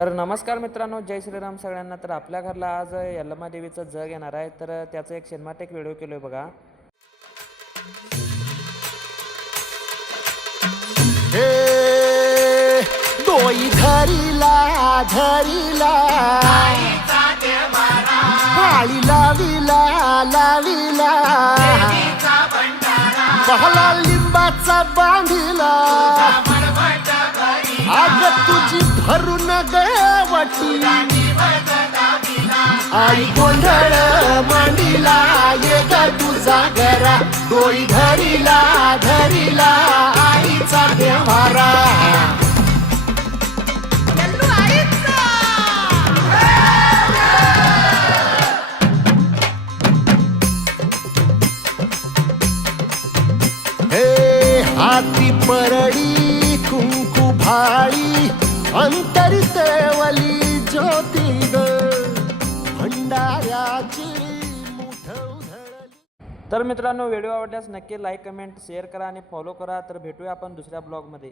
तर नमस्कार मित्रांनो, जय श्रीराम सगळ्यांना. तर आपल्या घरला आज यल्लमा देवीचं जग येणार आहे, तर त्याचा एक सिनेमॅटिक व्हिडिओ केलोय बघा. हे डोई धरीला धरीला आळी लाविला लाविला बहला लिंबाचा बांधिला आग तुझी भरून गवटी आई गोंधळ मांडीला ये ग तुझा घरा डोई धरीला धरीला आईचा देवारा हे हाती परडी कुंकू भाळी अंतरी तेवली ज्योती ग भंडाऱ्याची मुठव धरली. तर मित्रांनो, व्हिडिओ आवडल्यास नक्की लाईक, कमेंट, शेअर करा आणि फॉलो करा. तर भेटूया आपण दुसऱ्या ब्लॉगमध्ये.